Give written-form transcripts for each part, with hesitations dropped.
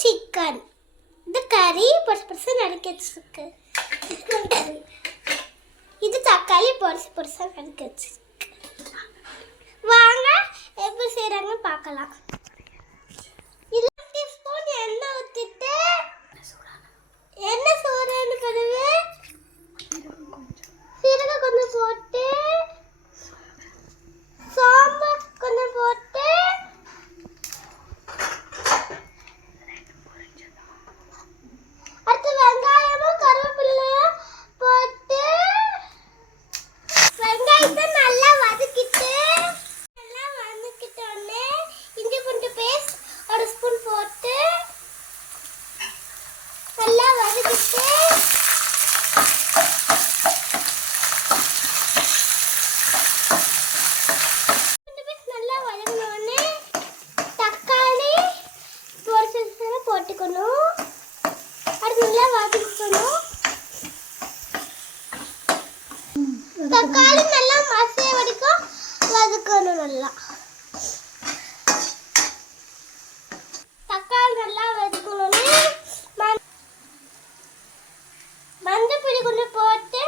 Chicken. இது கறி பொரிச்சு நறுக்கி வச்சிருக்கு. இது தக்காளி பொரிச்சு நறுக்கி வச்சிருக்கு. வாங்க எப்படி செய்யறாங்கன்னு பார்க்கலாம். இது 1 டீஸ்பூன் எண்ணெய் ஊத்திட்டு எண்ணெய் சூடான பிறகு சீரகம் கொஞ்சம் போட்டு சோம்பு கொஞ்சம் போட்டு அடுத்து வெங்காயமும் கருவேப்பிலையும் போட்டு வெங்காயத்தை நல்லா வதக்கிட்டோன்னே இஞ்சி பூண்டு பேஸ்ட் 1 ஸ்பூன் போட்டு நல்லா வதக்கிட்டு நல்லா வதங்கினோடனே தக்காளி போட்டுக்கணும். அது நல்லா வதக்கணும். தக்காளி நல்லா மசிய வரைக்கும் வதக்கணும். நல்லா தக்காளி நல்லா வதக்கணும்னு மஞ்சள் பொடி கொஞ்சம் போட்டு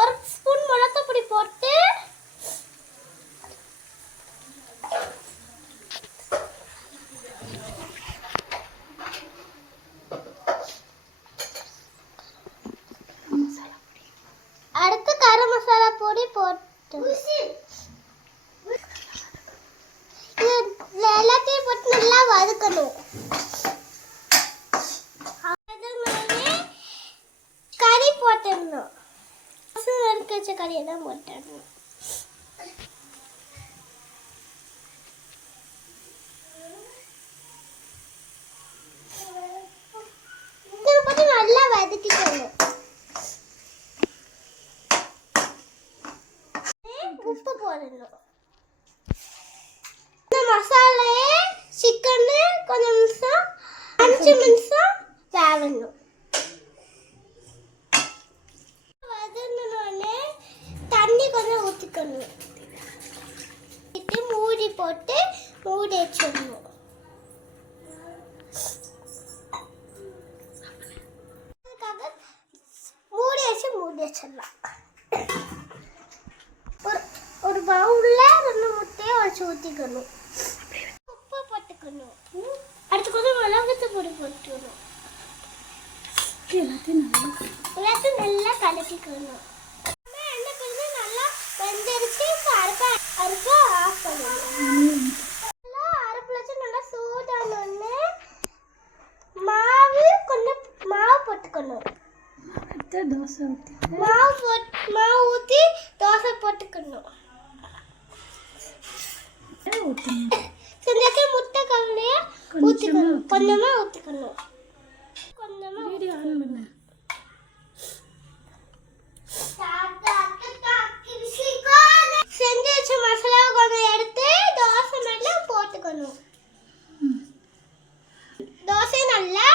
ஒரு ஸ்பூன் மிளகாய் பொடி போட்டு அடுத்து கரம் மசாலா பொடி போட்டு எல்லாத்தையும் போட்டு நல்லா வதக்கணும். கறி போட்டுடணும். நறுக்கி வச்ச கறியெல்லாம் போட்டுடணும். போட்டு நல்லா வதக்கிக்கணும். உப்பு போடணும். இந்த மசாலையே சிக்கன்னு கொஞ்சம் நிமிஷம் 5 நிமிஷம் வேகணும். வதங்கினோடனே தண்ணி கொஞ்சம் ஊற்றிக்கணும். மூடி போட்டு மூடி வச்சிடணும். அதுக்காக மூடி வச்சிடலாம். ஒரு பவுல்ல 2 முட்டையை உடைச்சு ஊற்றிக்கணும். உப்பு போட்டுக்கணும். அடுத்து கொஞ்சம் மிளகாய் பொடி போட்டுக்கணும். எல்லாத்தையும் நல்லா கலக்கிக்கணும். எண்ணெய் பிரிஞ்சு நல்லா வெந்தரிச்சு அடுப்பை ஆஃப் பண்ணணும். அடுப்பில் வச்சு நல்லா சூடானோடனே மாவு போட்டுக்கணும். மாவு ஊற்றி தோசை போட்டுக்கணும். செஞ்சாச்சு முட்டை கவலையை ஊற்றிக்கணும். கொஞ்சமா ஊற்றிக்கணும். செஞ்சு வச்ச மசாலா கொஞ்சம் எடுத்து தோசை மேல போட்டுக்கணும். தோசை நல்லா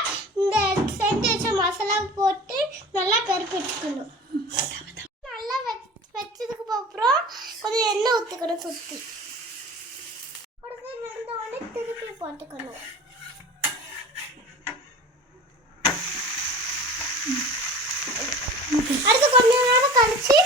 இந்த செஞ்சு வச்ச மசாலா போட்டு நல்லா கருப்பி வச்சுக்கணும். நல்லா வச்சதுக்கு அப்புறம் கொஞ்சம் எண்ணெய் ஊற்றிக்கணும். சுற்றி வெந்தோடனே திருப்பி போட்டுக்கணும். அடுத்து கொஞ்ச நேரம் கழிச்சு